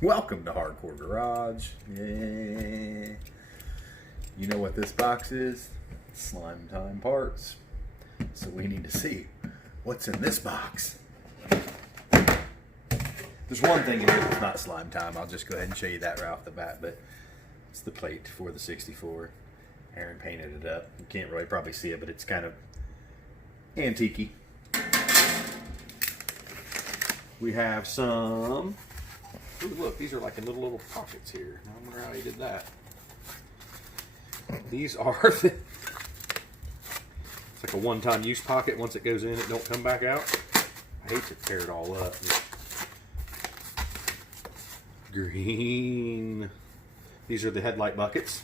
Welcome to Hardcore Garage. Yeah. You know what this box is? Slime time parts. So we need to see what's in this box. There's one thing in here that's not slime time. I'll just go ahead and show you that right off the bat, but it's the plate for the 64. Aaron painted it up. You can't really probably see it, but it's kind of antique-y. We have some... Ooh, look, these are like in little pockets here. I wonder how he did that. These are it's like a one-time use pocket. Once it goes in, it don't come back out. I hate to tear it all up. Green. These are the headlight buckets.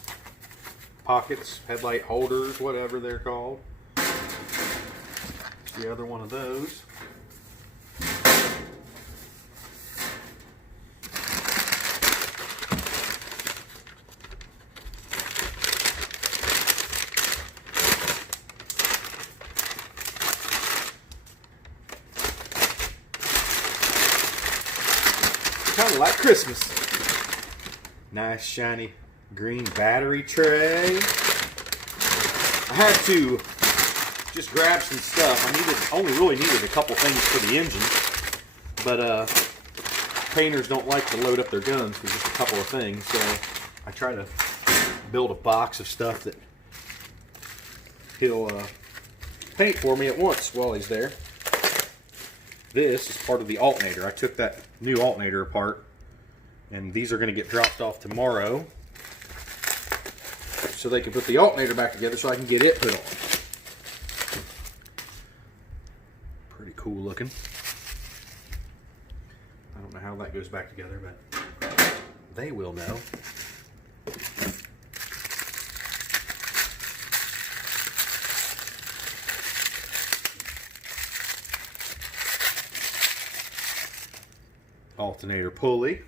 Pockets, headlight holders, whatever they're called. The other one of those. Kind of like Christmas. Nice shiny green battery tray. I had to just grab some stuff. I only really needed a couple things for the engine, but painters don't like to load up their guns with just a couple of things, so I try to build a box of stuff that he'll paint for me at once while he's there. This is part of the alternator. I took that new alternator apart, and these are going to get dropped off tomorrow so they can put the alternator back together so I can get it put on. Pretty cool looking. I don't know how that goes back together, but they will know. Alternator pulley.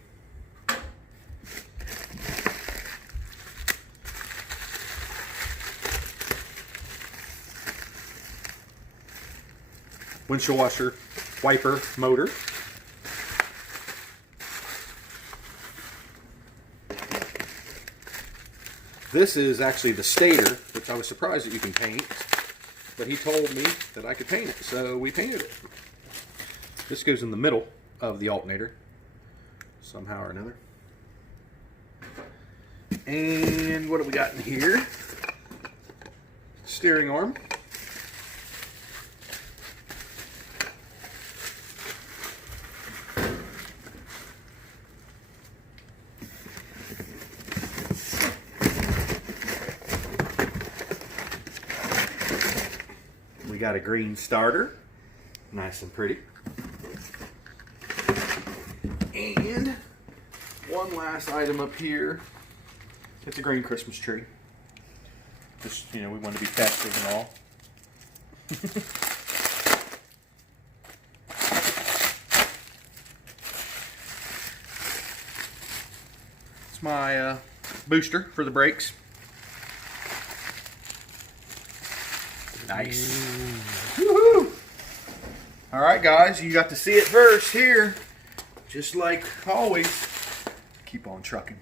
Windshield washer wiper motor. This is actually the stator, which I was surprised that you can paint, but he told me that I could paint it, so we painted it. This goes in the middle of the alternator somehow or another. And what do we got in here? Steering arm. We got a green starter, nice and pretty. And one last item up here. It's a green Christmas tree. Just, you know, we want to be festive and all. It's my booster for the brakes. Nice. Woohoo! All right, guys, you got to see it first here. Just like always, keep on trucking.